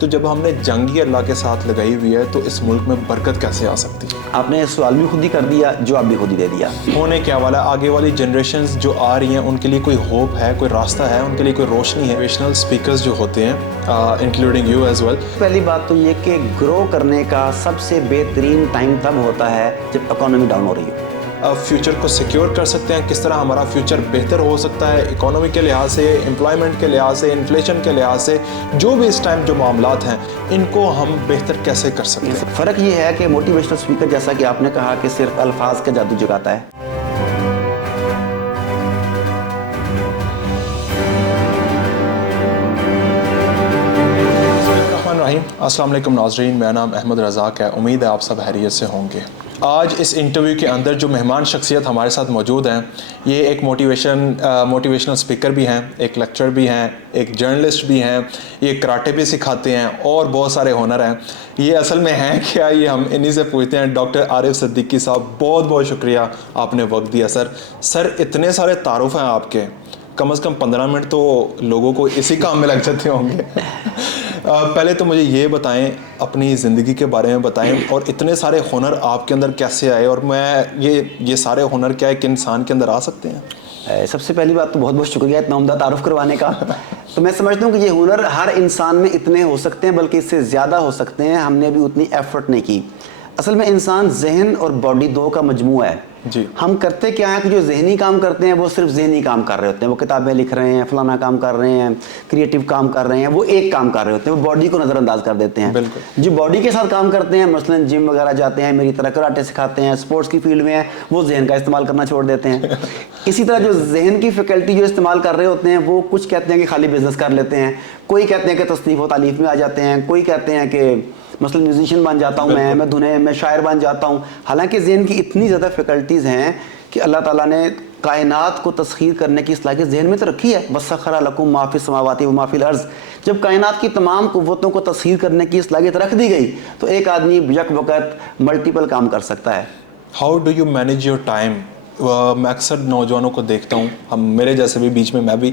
تو جب ہم نے جنگ ہی اللہ کے ساتھ لگائی ہوئی ہے تو اس ملک میں برکت کیسے آ سکتی ہے؟ آپ نے سوال بھی خود ہی کر دیا، جواب بھی خود ہی دے دیا. ہونے کیا والا ہے؟ آگے والی جنریشنز جو آ رہی ہیں ان کے لیے کوئی ہوپ ہے، کوئی راستہ ہے، ان کے لیے کوئی روشنی ہے؟ موٹیویشنل اسپیکرز جو ہوتے ہیں انکلوڈنگ یو ایز ویل. پہلی بات تو یہ کہ گرو کرنے کا سب سے بہترین ٹائم تب ہوتا ہے جب اکانومی ڈاؤن ہو رہی ہو. فیوچر کو سیکیور کر سکتے ہیں، کس طرح ہمارا فیوچر بہتر ہو سکتا ہے اکانومی کے لحاظ سے، امپلائمنٹ کے لحاظ سے، انفلیشن کے لحاظ سے، جو بھی اس ٹائم جو معاملات ہیں ان کو ہم بہتر کیسے کر سکتے ہیں. فرق یہ ہے کہ موٹیویشنل اسپیکر جیسا کہ آپ نے کہا کہ صرف الفاظ کا جادو جگاتا ہے. السلام علیکم ناظرین، میرا نام احمد رزاق ہے. امید ہے آپ سب خیریت سے ہوں گے. آج اس انٹرویو کے اندر جو مہمان شخصیت ہمارے ساتھ موجود ہیں، یہ ایک موٹیویشنل اسپیکر بھی ہیں، ایک لیکچر بھی ہیں، ایک جرنلسٹ بھی ہیں، یہ کراٹے بھی سکھاتے ہیں اور بہت سارے ہنر ہیں. یہ اصل میں ہیں کیا، یہ ہم انہی سے پوچھتے ہیں. ڈاکٹر عارف صدیقی صاحب، بہت بہت شکریہ آپ نے وقت دیا. سر اتنے سارے تعارف ہیں آپ کے، کم از کم 15 منٹ تو لوگوں کو اسی کام میں لگ جاتے ہوں گے. پہلے تو مجھے یہ بتائیں، اپنی زندگی کے بارے میں بتائیں، اور اتنے سارے ہنر آپ کے اندر کیسے آئے، اور میں یہ سارے ہنر کیا ایک انسان کے اندر آ سکتے ہیں؟ سب سے پہلی بات تو بہت بہت شکریہ اتنا عمدہ تعارف کروانے کا. تو میں سمجھتا ہوں کہ یہ ہنر ہر انسان میں اتنے ہو سکتے ہیں، بلکہ اس سے زیادہ ہو سکتے ہیں. ہم نے بھی اتنی ایفرٹ نہیں کی. اصل میں انسان ذہن اور باڈی دو کا مجموعہ ہے. جی. ہم کرتے کیا ہیں کہ جو ذہنی کام کرتے ہیں وہ صرف ذہنی کام کر رہے ہوتے ہیں، وہ کتابیں لکھ رہے ہیں، فلانا کام کر رہے ہیں، کریٹیو کام کر رہے ہیں، وہ ایک کام کر رہے ہوتے ہیں، وہ باڈی کو نظر انداز کر دیتے ہیں. بالکل. جو باڈی کے ساتھ کام کرتے ہیں، مثلا جم وغیرہ جاتے ہیں، میری طرح کراٹے سکھاتے ہیں، اسپورٹس کی فیلڈ میں ہیں، وہ ذہن کا استعمال کرنا چھوڑ دیتے ہیں. اسی طرح جو ذہن کی فیکلٹی جو استعمال کر رہے ہوتے ہیں، وہ کچھ کہتے ہیں کہ خالی بزنس کر لیتے ہیں، کوئی کہتے ہیں کہ تصنیف و تالیف میں آ جاتے ہیں، کوئی کہتے ہیں کہ مثلا میوزیشین بن جاتا ہوں میں دھنے میں شاعر بن جاتا ہوں. حالانکہ ذہن کی اتنی زیادہ فیکلٹیز ہیں کہ اللہ تعالیٰ نے کائنات کو تسخیر کرنے کی صلاحیت ذہن میں تو رکھی ہے. وَسَخَّرَ لَكُم مَا فِي السَّمَاوَاتِ وَمَا فِي الْأَرْضِ. جب کائنات کی تمام قوتوں کو تسخیر کرنے کی صلاحیت رکھ دی گئی تو ایک آدمی یک وقت ملٹیپل کام کر سکتا ہے. How do you manage your time? میں اکثر نوجوانوں کو دیکھتا ہوں، میرے جیسے بھی بیچ میں میں بھی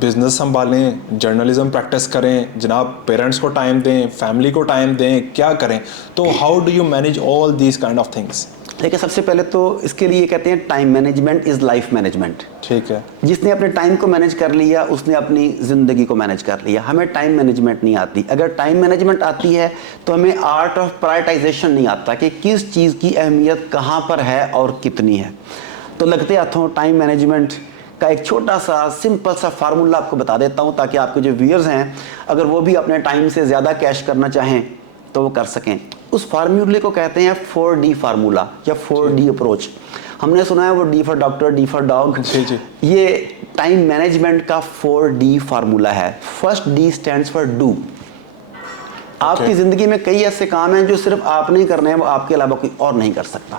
بزنس سنبھالیں، جرنلزم پریکٹس کریں، جناب پیرنٹس کو ٹائم دیں، فیملی کو ٹائم دیں، کیا کریں؟ تو how do you manage all these kind of things? لیکن سب سے پہلے تو اس کے لیے کہتے ہیں time management is life management. ٹھیک ہے. جس نے اپنے ٹائم کو مینیج کر لیا اس نے اپنی زندگی کو مینیج کر لیا. ہمیں ٹائم مینجمنٹ نہیں آتی. اگر ٹائم مینجمنٹ آتی ہے تو ہمیں آرٹ آف پرائرٹائزیشن نہیں آتا کہ کس چیز کی اہمیت کہاں پر ہے اور کتنی ہے. تو لگتے ہاتھوں ٹائم مینجمنٹ کا ایک چھوٹا سا سمپل سا فارمولہ آپ کو بتا دیتا ہوں تاکہ آپ کے جو ویئرز ہیں اگر وہ بھی اپنے ٹائم سے زیادہ کیش کرنا چاہیں تو وہ کر سکیں. اس فارمولے کو کہتے ہیں 4D فارمولہ یا 4D اپروچ. ہم نے سنا ہے وہ D for doctor, D for dog. یہ ٹائم مینجمنٹ کا 4D فارمولہ ہے. First D stands for do. آپ کی زندگی میں کئی ایسے کام ہیں جو صرف آپ نہیں کرنے ہیں، وہ آپ کے علاوہ کوئی اور نہیں کر سکتا.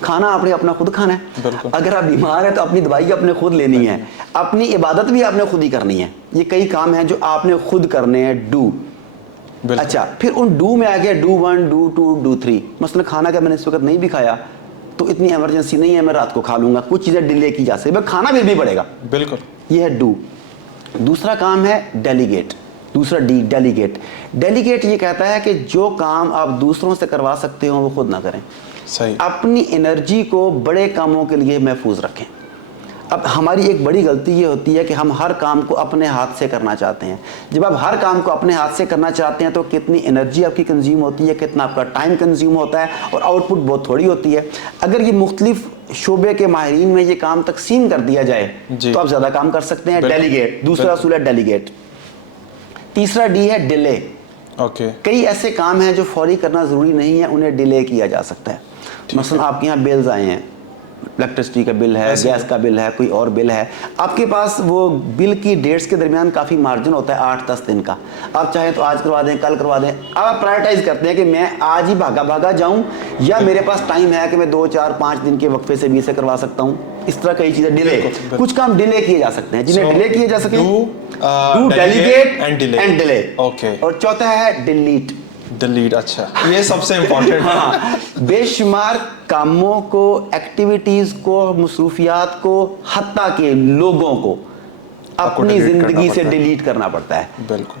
کھانا آپ نے اپنا خود کھانا ہے. اگر آپ بیمار ہیں تو اپنی دوائی آپ نے خود لینی ہے. اپنی عبادت بھی آپ نے خود ہی کرنی ہے. یہ کئی کام ہیں جو آپ نے خود کرنے ہیں. ڈو. اچھا، پھر ان ڈو میں آ گیا ڈو 1، ڈو 2، ڈو 3. مثلا کھانا کا میں نے اس وقت نہیں بھی کھایا تو اتنی ایمرجنسی نہیں ہے، میں رات کو کھا لوں گا. کچھ چیزیں ڈیلے کی جا سکتی ہے، کھانا پھر بھی پڑے گا. بالکل. یہ ہے ڈو. دوسرا کام ہے ڈیلیگیٹ. دوسرا ڈی ڈیلیگیٹ. ڈیلیگیٹ یہ کہتا ہے کہ جو کام آپ دوسروں سے کروا سکتے ہو وہ خود نہ کریں. صحیح. اپنی انرجی کو بڑے کاموں کے لیے محفوظ رکھیں. اب ہماری ایک بڑی غلطی یہ ہوتی ہے کہ ہم ہر کام کو اپنے ہاتھ سے کرنا چاہتے ہیں. جب آپ ہر کام کو اپنے ہاتھ سے کرنا چاہتے ہیں تو کتنی انرجی آپ کی کنزیوم ہوتی ہے، کتنا آپ کا ٹائم کنزیوم ہوتا ہے، اور آؤٹ پٹ بہت تھوڑی ہوتی ہے. اگر یہ مختلف شعبے کے ماہرین میں یہ کام تقسیم کر دیا جائے تو آپ زیادہ کام کر سکتے ہیں. ڈیلیگیٹ. دوسرا اصول ہے ڈیلیگیٹ. تیسرا ڈی ہے ڈیلے. کئی ایسے کام ہیں جو فوری کرنا ضروری نہیں ہے، انہیں ڈیلے کیا جا سکتا ہے. مثلا آپ کے یہاں بلز آئے ہیں، الیکٹرسٹی کا بل ہے، گیس کا بل ہے، کوئی اور بل ہے. آپ کے پاس وہ بل کی ڈیٹس کے درمیان کافی مارجن ہوتا ہے 8-10 دن کا. آپ چاہیں تو آج کروا دیں، کل کروا دیں. آپ پرائرٹائز کرتے ہیں کہ میں آج ہی بھاگا جاؤں یا میرے پاس ٹائم ہے کہ میں 2-4-5 دن کے وقفے سے بھی اسے کروا سکتا ہوں. اس طرح کئی چیزیں ڈیلے. کچھ کام ڈیلے کیے جا سکتے ہیں جنہیں ڈیلے کیے جا سکیں. Do delegate and delay. اور چوتھا ہے ڈیلیٹ. ڈیلیٹ. اچھا، یہ سب سے امپورٹنٹ. ہاں، بے شمار کاموں کو، ایکٹیویٹیز کو، مصروفیات کو، حتیٰ کہ لوگوں کو اپنی زندگی سے ڈیلیٹ کرنا پڑتا ہے. بالکل.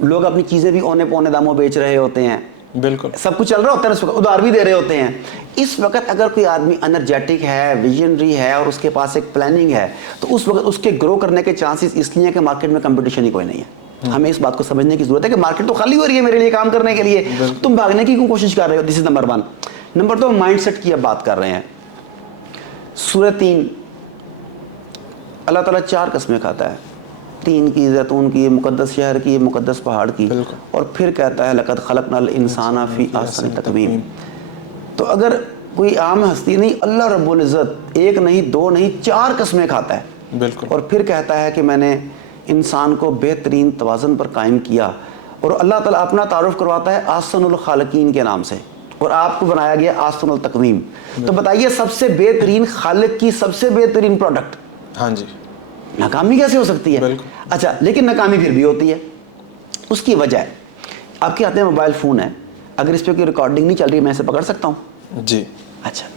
لوگ اپنی چیزیں بھی اونے پونے داموں بیچ رہے ہوتے ہیں, بالکل سب کچھ چل رہا ہوتا ہے, اس وقت ادھار بھی دے رہے ہوتے ہیں. اس وقت اگر کوئی آدمی انرجیٹک ہے, ویژنری ہے اور اس کے پاس ایک پلاننگ ہے, تو اس وقت اس کے گرو کرنے کے چانسز اس لیے کہ مارکیٹ میں کمپٹیشن ہی کوئی نہیں ہے. ہمیں اس بات کو سمجھنے کی ضرورت ہے کہ مارکیٹ تو خالی ہو رہی ہے میرے لیے کام کرنے کے لیے, تم بھاگنے کی کیوں کوشش کر رہے ہو. This is number 1. Number 2, mindset کی اب بات کر رہے ہیں. سورہ 3, اللہ تعالیٰ 4 قسمیں کھاتا ہے, 3 کی, زیتون کی, مقدس شہر کی, مقدس پہاڑ کی, اور پھر کہتا ہے لقد خلقنا الانسان فی احسن تقویم. تو اگر کوئی عام ہستی نہیں, اللہ رب العزت 1 نہیں 2 نہیں 4 قسمیں کھاتا ہے, بالکل, اور پھر کہتا ہے کہ میں نے انسان کو بہترین توازن پر قائم کیا. اور اللہ تعالیٰ اپنا تعارف کرواتا ہے احسن الخالقین کے نام سے, اور آپ کو بنایا گیا احسن التقویم. تو بتائیے سب سے بہترین خالق کی سب سے بہترین پروڈکٹ, ہاں جی, ناکامی کیسے ہو سکتی ہے؟ اچھا, لیکن ناکامی پھر بھی ہوتی ہے. اس کی وجہ ہے آپ کے ہاتھ میں موبائل فون ہے, اگر اس پہ کوئی ریکارڈنگ نہیں چل رہی میں اسے پکڑ سکتا ہوں جی. اچھا,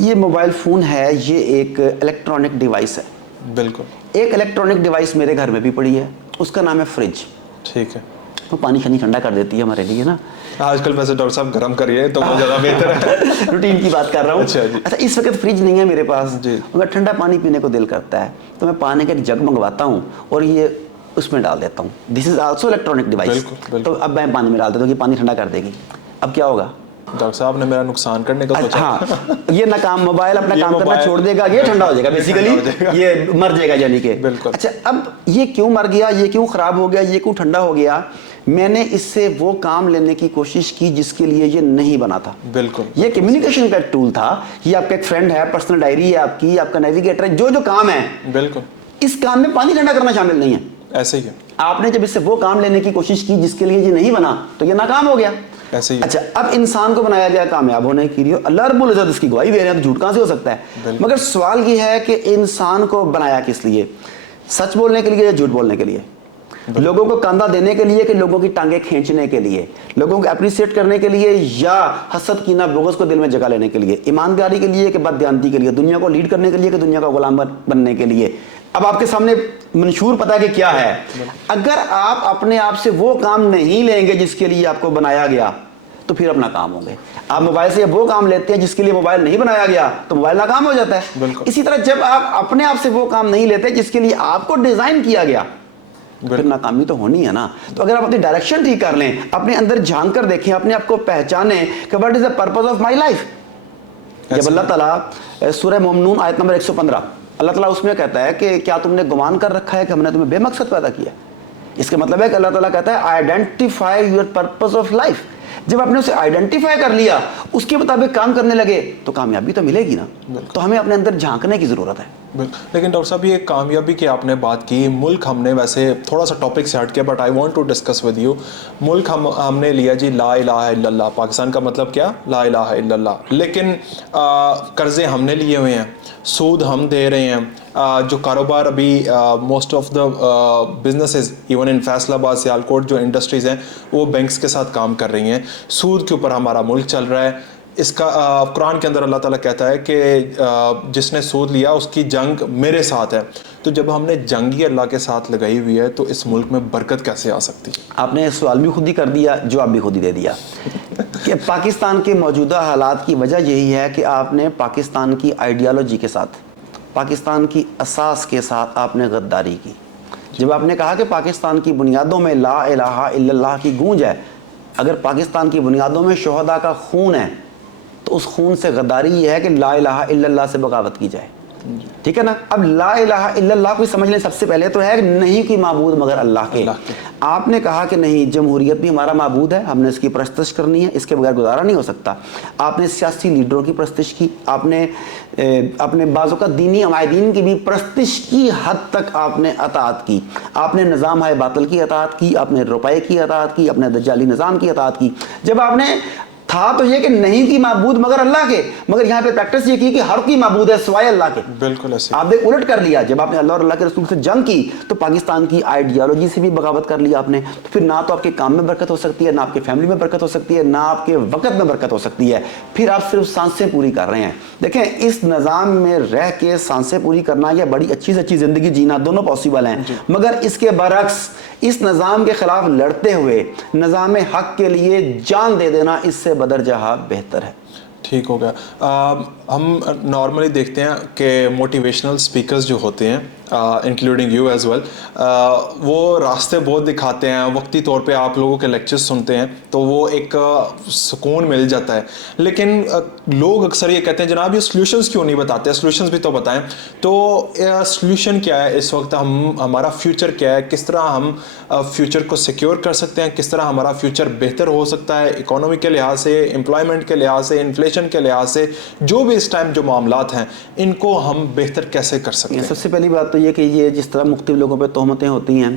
یہ موبائل فون ہے, یہ ایک الیکٹرانک ڈیوائس ہے. بالکل, ایک الیکٹرانک ڈیوائس میرے گھر میں بھی پڑی ہے, اس کا نام ہے فریج. ٹھیک ہے, وہ پانی شانی ٹھنڈا کر دیتی ہے ہمارے لیے نا. آج کل ویسے ڈاکٹر صاحب گرم کریے تو بہت زیادہ بہتر ہے. روٹین کی بات کر رہا ہوں. اچھا, اس وقت فریج نہیں ہے میرے پاس, جی, مگر ٹھنڈا پانی پینے کو دل کرتا ہے تو میں پانی کا ایک جگ منگواتا ہوں اور یہ اس میں ڈال دیتا ہوں. دس از آلسو الیکٹرانک ڈیوائس. تو اب میں پانی میں ڈال دیتا ہوں کہ پانی ٹھنڈا کر دے گی. اب کیا ہوگا؟ ڈاکٹر صاحب نے میرا نقصان کرنے کا سوچا. ہاں, یہ ناکام موبائل اپنا کام کرنا چھوڑ دے گا, یہ ٹھنڈا ہو جائے گا, بیسیکلی یہ مر جائے گا یعنی کہ. اچھا, اب یہ کیوں مر گیا, یہ کیوں خراب ہو گیا, یہ کیوں ٹھنڈا ہو گیا؟ میں نے اس سے وہ کام لینے کی کوشش کی جس کے لیے یہ نہیں بنا تھا. بالکل, یہ کمیونیکیشن کا ایک ٹول تھا, یہ آپ کا ایک فرینڈ ہے, پرسنل ڈائری ہے آپ کی, آپ کا نیویگیٹر ہے, جو کام ہے, بالکل, اس کام میں پانی ٹھنڈا کرنا شامل نہیں ہے. ایسے ہی ہے. آپ نے جب اس سے وہ کام لینے کی کوشش کی جس کے لیے یہ نہیں بنا تو یہ ناکام ہو گیا. ایسے ہی. اچھا, اب انسان کو بنایا گیا کامیاب ہونے کے لیے, اللہ رب العزت اس کی گواہی دے رہے ہیں, تو جھوٹ کہاں سے ہو سکتا ہے؟ مگر سوال یہ ہے کہ انسان کو بنایا کس لیے؟ سچ بولنے کے لیے یا جھوٹ بولنے کے لیے؟ لوگوں کو کاندھا دینے کے لیے کہ لوگوں کی ٹانگیں کھینچنے کے لیے؟ لوگوں کو اپریسیٹ کرنے کے لیے یا حسد کینہ بغض کو دل میں جگہ لینے کے لیے؟ ایمانداری کے لیے کہ بددیانتی کے لیے؟ دنیا کو لیڈ کرنے کے لیے کہ دنیا کا غلام بننے کے لیے؟ اب آپ کے سامنے منشور پتہ کہ کیا ہے. اگر آپ اپنے آپ سے وہ کام نہیں لیں گے جس کے لیے آپ کو بنایا گیا تو پھر اپنا کام ہوں گے. آپ موبائل سے وہ کام لیتے ہیں جس کے لیے موبائل نہیں بنایا گیا تو موبائل ناکام ہو جاتا ہے. اسی طرح جب آپ اپنے آپ سے وہ کام نہیں لیتے جس کے لیے آپ کو ڈیزائن کیا گیا پھر ناکامی تو ہونی ہے نا. تو اگر آپ اپنی ڈائریکشن ٹھیک کر لیں, اپنے اندر جھانک کر دیکھیں, اپنے آپ کو پہچانیں کہ what is the purpose of my life. جب اللہ تعالیٰ سورہ مومنون آیت نمبر 115, اللہ تعالیٰ اس میں کہتا ہے کہ کیا تم نے گمان کر رکھا ہے کہ ہم نے تمہیں بے مقصد پیدا کیا؟ اس کا مطلب ہے کہ اللہ تعالیٰ کہتا ہے identify your purpose of life. جب آپ نے اسے آئیڈینٹیفائی کر لیا, اس کے مطابق کام کرنے لگے تو کامیابی تو ملے گی نا. تو ہمیں اپنے اندر جھانکنے کی ضرورت ہے. لیکن ڈاکٹر صاحب یہ کامیابی کی آپ نے بات کی, ملک ہم نے ویسے تھوڑا سا ٹاپک سے ہٹ کیا, but I want to discuss with you. ملک ہم نے لیا جی لا الہ الا اللہ, پاکستان کا مطلب کیا؟ لا الہ الا اللہ. لیکن قرضے ہم نے لیے ہوئے ہیں, سود ہم دے رہے ہیں, جو کاروبار ابھی most of the businesses even in Faisal آباد, سیالکوٹ جو انڈسٹریز ہیں وہ بینکس کے ساتھ کام کر رہی ہیں. سود کے اوپر ہمارا ملک چل رہا ہے. اس کا قرآن کے اندر اللہ تعالیٰ کہتا ہے کہ جس نے سود لیا اس کی جنگ میرے ساتھ ہے. تو جب ہم نے جنگ ہی اللہ کے ساتھ لگائی ہوئی ہے تو اس ملک میں برکت کیسے آ سکتی؟ آپ نے سوال بھی خود ہی کر دیا, جواب بھی خود ہی دے دیا کہ پاکستان کے موجودہ حالات کی وجہ یہی ہے کہ آپ نے پاکستان کی آئیڈیالوجی کے ساتھ, پاکستان کی اساس کے ساتھ آپ نے غداری کی. جب آپ نے کہا کہ پاکستان کی بنیادوں میں لا الہ الا اللہ کی گونج ہے, اگر پاکستان کی بنیادوں میں شہداء کا خون ہے تو اس خون سے غداری یہ ہے کہ لا الہ الا اللہ سے بغاوت کی جائے. ٹھیک ہے نا. اب لا الہ الا اللہ کو سمجھ لیں. سب سے پہلے تو ہے نہیں کوئی معبود مگر اللہ کے. آپ نے کہا کہ نہیں, جمہوریت بھی ہمارا معبود ہے, ہم نے اس کی پرستش کرنی ہے, اس کے بغیر گزارا نہیں ہو سکتا. آپ نے سیاسی لیڈروں کی پرستش کی, آپ نے اپنے بعضوں کا دینی عمائدین کی بھی پرستش کی حد تک آپ نے اطاعت کی. آپ نے نظام ہے باطل کی اطاعت کی, آپ نے روپے کی اطاعت کی, اپنے دجالی نظام کی اطاعت کی. جب آپ نے تھا تو یہ کہ نہیں کی معبود مگر اللہ کے، مگر یہاں پہ پریکٹس یہ کی کہ ہر کی معبود ہے سوائے اللہ کے. بالکل ایسے آپ نے الٹ کر لیا. جب آپ نے اللہ اور اللہ کے رسول سے جنگ کی تو پاکستان کی آئیڈیالوجی سے بھی بغاوت کر لیا آپ نے. تو پھر نہ تو آپ کے کام میں برکت ہو سکتی ہے، نہ آپ کے فیملی میں برکت ہو سکتی ہے، نہ آپ کے وقت میں برکت ہو سکتی ہے. پھر آپ صرف سانسیں پوری کر رہے ہیں. دیکھیں اس نظام میں رہ کے سانسیں پوری کرنا یا بڑی اچھی سے اچھی زندگی جینا دونوں پاسبل ہیں، مگر اس کے برعکس اس نظام کے خلاف لڑتے ہوئے نظام حق کے لیے جان دے دینا اس سے بدرجہ بہتر ہے. ٹھیک ہو گیا. ہم نارملی دیکھتے ہیں کہ موٹیویشنل اسپیکرز جو ہوتے ہیں انکلوڈنگ یو ایز ویل، وہ راستے بہت دکھاتے ہیں. وقتی طور پہ آپ لوگوں کے لیکچرز سنتے ہیں تو وہ ایک سکون مل جاتا ہے، لیکن لوگ اکثر یہ کہتے ہیں جناب یہ سلوشنز کیوں نہیں بتاتے، سلوشنز بھی تو بتائیں. تو سلوشن کیا ہے اس وقت، ہمارا فیوچر کیا ہے، کس طرح ہم فیوچر کو سیکیور کر سکتے ہیں، کس طرح ہمارا فیوچر بہتر ہو سکتا ہے اکانومی کے لحاظ سے، امپلائمنٹ کے لحاظ سے، انفلیشن کے لحاظ سے، جو بھی اس ٹائم جو معاملات ہیں ان کو ہم بہتر کیسے کر سکتے ہیں. سب سے پہلی بات تو یہ کہ یہ جس طرح مختلف لوگوں پہ تہمتیں ہوتی ہیں،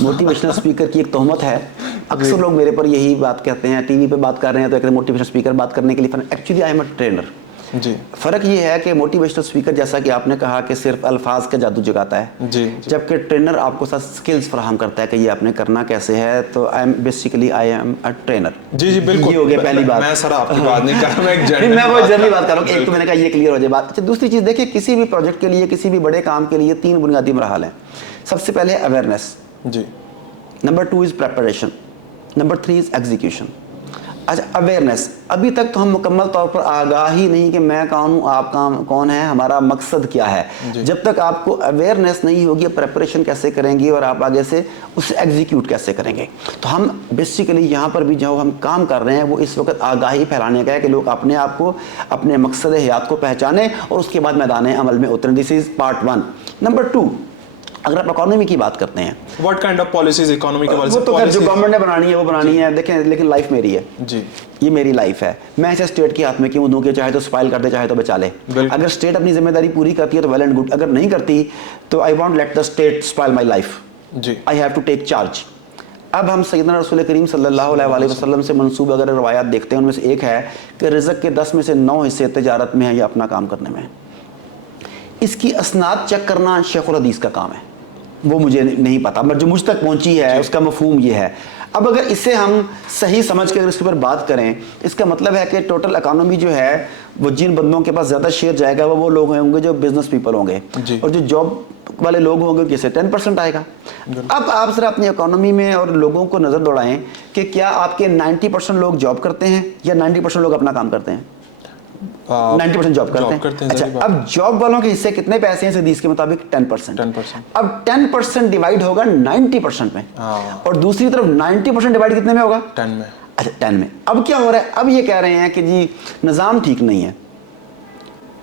موٹیویشنل اسپیکر کی ایک تہمت ہے. اکثر لوگ میرے پر یہی بات کہتے ہیں، ٹی وی پہ بات کر رہے ہیں تو ایک موٹیویشنل اسپیکر بات کرنے کے لیے actually I am a trainer. جی فرق یہ ہے کہ موٹیویشنل اسپیکر جیسا کہ آپ نے کہا کہ صرف الفاظ کا جادو جگاتا ہے، جی جبکہ ٹرینر آپ کو ساتھ سکلز فراہم کرتا ہے کہ یہ آپ نے کرنا کیسے ہے. تو I am basically I am a trainer. جی بالکل. یہ ہو گیا پہلی بات. میں سر آپ کی بات نہیں کر رہا، میں ایک میں وہ جنرلی بات کر رہا ہوں. ایک تو میں نے کہا یہ کلیئر ہو جائے بات. اچھا دوسری چیز دیکھیں، کسی بھی پروجیکٹ کے لیے، کسی بھی بڑے کام کے لیے 3 بنیادی مراحل ہیں. سب سے پہلے awareness, G number 2 is preparation, number 3 is execution. اچھا اویئرنیس، ابھی تک تو ہم مکمل طور پر آگاہ ہی نہیں کہ میں کون ہوں، آپ کون ہیں، ہمارا مقصد کیا ہے. جب تک آپ کو اویئرنیس نہیں ہوگی، پریپریشن کیسے کریں گے اور آپ آگے سے اسے ایگزیکیوٹ کیسے کریں گے. تو ہم بیسیکلی یہاں پر بھی جو ہم کام کر رہے ہیں وہ اس وقت آگاہی پھیلانے کا ہے کہ لوگ اپنے آپ کو، اپنے مقصد حیات کو پہچانیں اور اس کے بعد میدان عمل میں اتریں. دس از پارٹ 1. نمبر 2، اگر آپ اکانومی کی بات کرتے ہیں، what kind of policies economy کے وہ تو جو گورنمنٹ نے بنانی ہے وہ بنانی ہے. دیکھیں لیکن لائف میری ہے. جی یہ میری لائف ہے. میں اسے اسٹیٹ کے ہاتھ میں کیوں دوں کہ چاہے تو اسپائل کر دے چاہے تو بچا لے. اگر اسٹیٹ اپنی ذمہ داری پوری کرتی ہے تو ویل اینڈ گڈ، اگر نہیں کرتی تو I want let the state spoil my life. جی I have to take charge. اب ہم سیدنا رسول کریم صلی اللہ علیہ وسلم سے منسوب اگر روایات دیکھتے ہیں، ان میں سے ایک ہے کہ رزق کے 10 میں سے 9 حصے تجارت میں ہیں یا اپنا کام کرنے میں. اس کی اسناد چیک کرنا شیخ الحدیث کا کام ہے، وہ مجھے نہیں پتا، بٹ جو مجھ تک پہنچی ہے اس کا مفہوم یہ ہے. اب اگر اسے ہم صحیح سمجھ کے اگر اس کے اوپر بات کریں، اس کا مطلب ہے کہ ٹوٹل اکانومی جو ہے وہ جن بندوں کے پاس زیادہ شیئر جائے گا وہ لوگ ہوں گے جو بزنس پیپل ہوں گے، اور جو جاب والے لوگ ہوں گے کیسے 10% آئے گا. اب آپ ذرا اپنی اکانومی میں اور لوگوں کو نظر دوڑائیں کہ کیا آپ کے 90% لوگ جاب کرتے ہیں یا 90% لوگ اپنا کام کرتے ہیں. 90% جاب کرتے ہیں. اچھا اب جاب والوں کے حصے کتنے پیسے ہیں حدیث کے مطابق 10%. اب 10% ڈیوائڈ ہوگا 90% میں، اور دوسری طرف 90% ڈیوائڈ کتنے میں ہوگا؟ 10 میں. اچھا 10 میں. اب کیا ہو رہا ہے؟ اب یہ کہہ رہے ہیں کہ جی نظام ٹھیک نہیں ہے،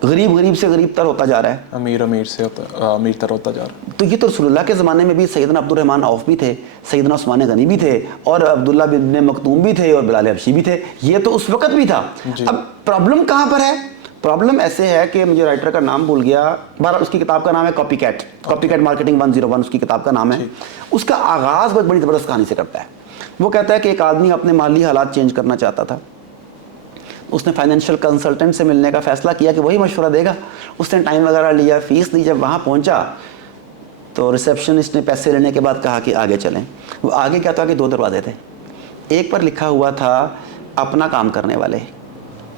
غریب غریب سے غریب تر ہوتا جا رہا ہے، امیر امیر سے امیر تر ہوتا جا رہا ہے. تو یہ تو رسول اللہ کے زمانے میں بھی سیدنا عبد الرحمن عوف بھی تھے، سیدنا عثمان غنی بھی تھے، اور عبداللہ بن مکتوم بھی تھے، اور بلال حبشی بھی تھے. یہ تو اس وقت بھی تھا. اب پرابلم کہاں پر ہے؟ پرابلم ایسے ہے کہ مجھے رائٹر کا نام بھول گیا، بہرحال اس کی کتاب کا نام ہے کاپی کیٹ مارکیٹنگ 101 اس کی کتاب کا نام ہے. اس کا آغاز بہت بڑی زبردست کہانی سے کرتا ہے. وہ کہتا ہے کہ ایک آدمی اپنے مالی حالات چینج کرنا چاہتا تھا. اس نے فائنینشیل کنسلٹنٹ سے ملنے کا فیصلہ کیا کہ وہی مشورہ دے گا. اس نے ٹائم وغیرہ لیا، فیس دی. جب وہاں پہنچا تو ریسیپشنسٹ نے پیسے لینے کے بعد کہا کہ آگے چلیں. وہ آگے کیا تھا کہ 2 دروازے تھے. ایک پر لکھا ہوا تھا اپنا کام کرنے والے،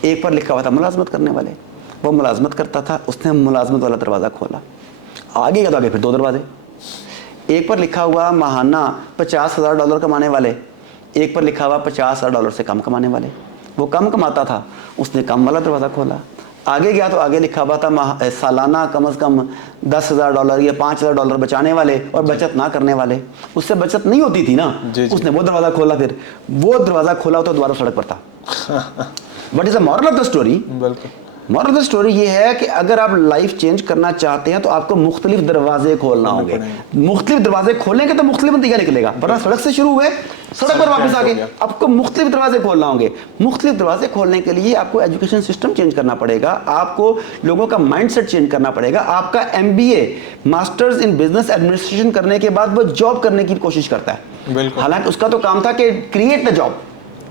ایک پر لکھا ہوا تھا ملازمت کرنے والے. وہ ملازمت کرتا تھا، اس نے ملازمت والا دروازہ کھولا. آگے کیا تھا؟ آگے پھر 2 دروازے. ایک پر لکھا ہوا ماہانہ $50,000 کمانے والے، ایک پر لکھا ہوا $50,000 سے کم کمانے والے. وہ کم کماتا تھا، اس نے کم والا دروازہ کھولا. آگے گیا تو آگے لکھا ہوا تھا سالانہ کم از کم $10,000 یا $5,000 بچانے والے اور بچت نہ کرنے والے. اس سے بچت نہیں ہوتی تھی نا. اس نے وہ دروازہ کھولا. پھر وہ دروازہ کھولا تو دوبارہ سڑک پر تھا. What is the moral of the story? Moral of the story یہ ہے کہ اگر آپ لائف چینج کرنا چاہتے ہیں تو آپ کو مختلف دروازے کھولنا ہوں گے. مختلف دروازے کھولیں گے تو مختلف نتیجہ نکلے گا. ورنہ سڑک سے شروع ہوئے سڑک پر واپس آ گئے. آپ کو مختلف دروازے کھولنا ہوں گے. مختلف دروازے کھولنے کے لیے آپ کو ایجوکیشن سسٹم چینج کرنا پڑے گا، آپ کو لوگوں کا مائنڈ سیٹ چینج کرنا پڑے گا. آپ کا MBA masters in business administration کرنے کے بعد وہ جاب کرنے کی کوشش کرتا ہے. حالانکہ اس کا تو کام تھا کہ کریٹ دا جاب.